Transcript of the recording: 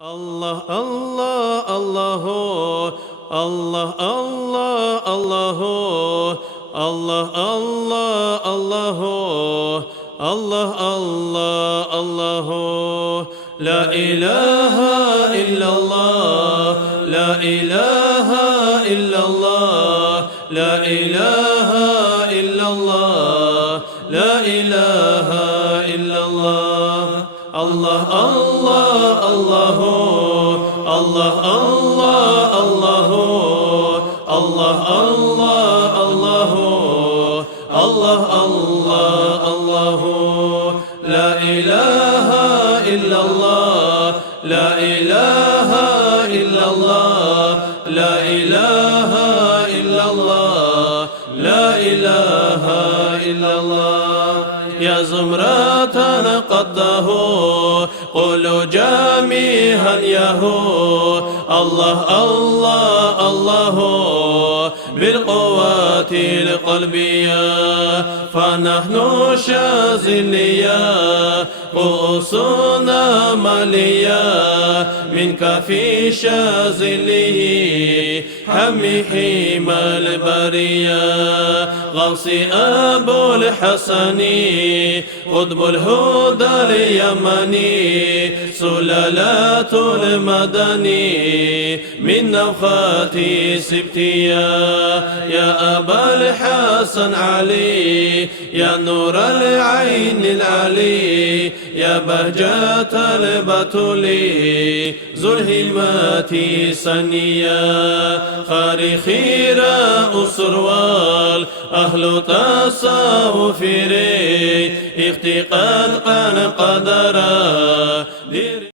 Allah Allah Allahu Allah Allah Allahu Allah Allah Allahu Allah Allah Allahu La ilaha illallah La ilaha illallah La ilaha illallah La ilaha illallah Allah Allah Allahu Allah Allah Allahu Allah Allah Allahu Allah Allah Allahu La ilaha illallah La ilaha illallah La ilaha illallah La ilaha illallah يا زمرة قده قولوا جميعا يهو الله الله الله بالقوات القلبية فنحن شاذلية رؤوسنا مالية منك في شاذله حمي حمى البرية غوصي أبو الحسن قطب الهدى اليمني سلالات المدني من نفخات سبتيا يا أبا الحسن علي يا نور العين العلي يا بهجة البتول ذو الهمات سنيا خاري خير أسروال أهل تصوف اختقاد قدرا